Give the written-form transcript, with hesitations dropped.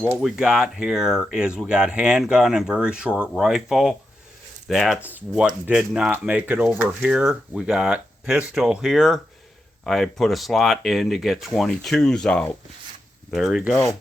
what we got here is we got handgun and very short rifle. That's what did not make it over here. We got pistol here. I put a slot in to get 22s out. There you go.